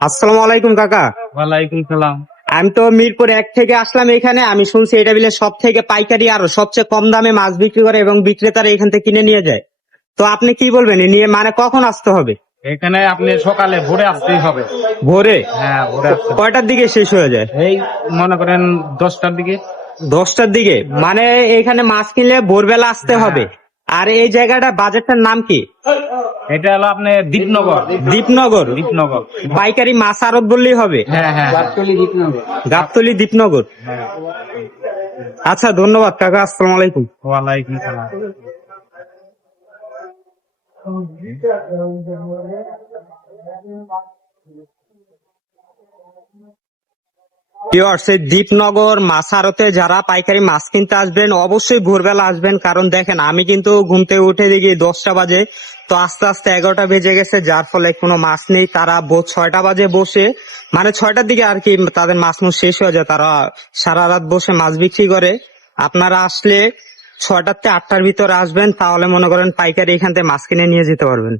আসসালামু আলাইকুম কাকা। ওয়ালাইকুম সালাম। আমি তো মিরপুর 1 থেকে আসলাম এখানে। আমি শুনছি এটা বিলে সব থেকে পাইকারি আর সবচেয়ে কম দামে মাছ বিক্রি করে এবং বিক্রেতারা এখান থেকে কিনে নিয়ে যায়। তো আপনি কি বলবেন এ নিয়ে, মানে কখন আসতে হবে? এখানে আপনি সকালে ভোরে আসতেই হবে। ভোরে? হ্যাঁ, ভোরে আসতে হবে। কয়টার দিকে শেষ হয়ে যায়? এই মনে করেন 10টার দিকে। 10টার দিকে? মানে এখানে মাছ কিনলে ভোরবেলা আসতে হ্যাঁ। হবে। আর এই জায়গাটা বাজারটার নাম কি? এটা হলো আপনি দীপনগর। দীপনগর? দীপনগর। পাইকারি মাছ আড়ত বললেই হবে? হ্যাঁ হ্যাঁ হ্যাঁ। গাবতলী দীপনগর। হ্যাঁ। আচ্ছা, ধন্যবাদ কাকা। আসসালামু আলাইকুম। ওয়ালাইকুম সালাম। ভিউয়ার্স, এই দীপনগর মাছ আড়তে যারা পাইকারি মাছ কিনতে আসবেন অবশ্যই ভোরবেলা আসবেন। কারণ দেখেন, আমি কিন্তু ঘুম থেকে উঠে দেখি 10টা বাজে, তো আস্তে আস্তে 11টা বেজে গেছে, যার ফলে কোনো মাছ নেই। তারা 6টা বাজে বসে, মানে 6টার দিকে আর কি তাদের মাছ মুছ শেষ হয়ে যায়, তারা সারা রাত বসে মাছ বিক্রি করে। আপনারা আসলে 6টার থেকে 8টার ভিতরে আসবেন, তাহলে মনে করেন পাইকারি এখান থেকে মাছ কিনে নিয়ে যেতে পারবেন।